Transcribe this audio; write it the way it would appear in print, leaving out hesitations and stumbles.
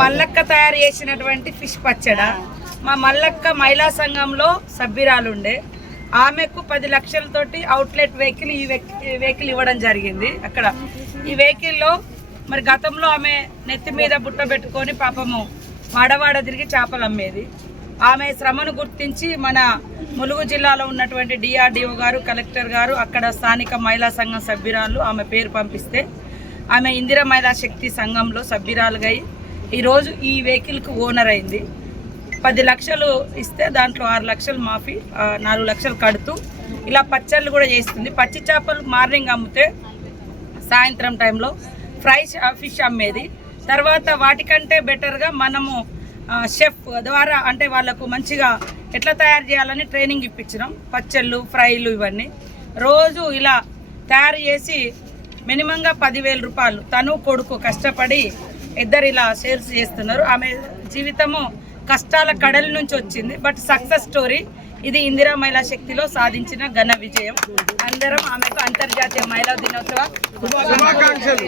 మల్లక్క తయారు చేసినటువంటి ఫిష్ పచ్చడ. మా మల్లక్క మహిళా సంఘంలో సభ్యురాలు ఉండే, ఆమెకు 10 లక్షలతోటి అవుట్లెట్ వెహికల్ ఈ వెహికల్ ఇవ్వడం జరిగింది. అక్కడ ఈ వెహికల్లో మరి గతంలో ఆమె నెత్తి మీద బుట్ట పెట్టుకొని పాపము వాడవాడ తిరిగి చేపలు అమ్మేది. ఆమె శ్రమను గుర్తించి మన ములుగు జిల్లాలో ఉన్నటువంటి డిఆర్డిఓ గారు, కలెక్టర్ గారు, అక్కడ స్థానిక మహిళా సంఘం సభ్యురాలు ఆమె పేరు పంపిస్తే ఆమె ఇందిరా మహిళా శక్తి సంఘంలో సభ్యురాలుగా ఈరోజు ఈ వెహికల్కి ఓనర్ అయింది. 10 లక్షలు ఇస్తే దాంట్లో 6 లక్షలు మాఫీ, 4 లక్షలు కడుతూ ఇలా పచ్చళ్ళు కూడా చేస్తుంది. పచ్చి చేపలు మార్నింగ్ అమ్మితే సాయంత్రం టైంలో ఫ్రై ఫిష్ అమ్మేది. తర్వాత వాటికంటే బెటర్గా మనము షెఫ్ ద్వారా అంటే వాళ్ళకు మంచిగా ఎట్లా తయారు చేయాలని ట్రైనింగ్ ఇప్పించినాం. పచ్చళ్ళు, ఫ్రైలు ఇవన్నీ రోజు ఇలా తయారు చేసి మినిమంగా 10,000 రూపాయలు తను కొడుకు కష్టపడి ఇద్దరు ఇలా సేల్స్ చేస్తున్నారు. ఆమె జీవితము కష్టాల కడలి నుంచి వచ్చింది. బట్ సక్సెస్ స్టోరీ ఇది ఇందిరా మహిళా శక్తిలో సాధించిన ఘన విజయం. అందరం ఆమెకు అంతర్జాతీయ మహిళా దినోత్సవ శుభాకాంక్షలు.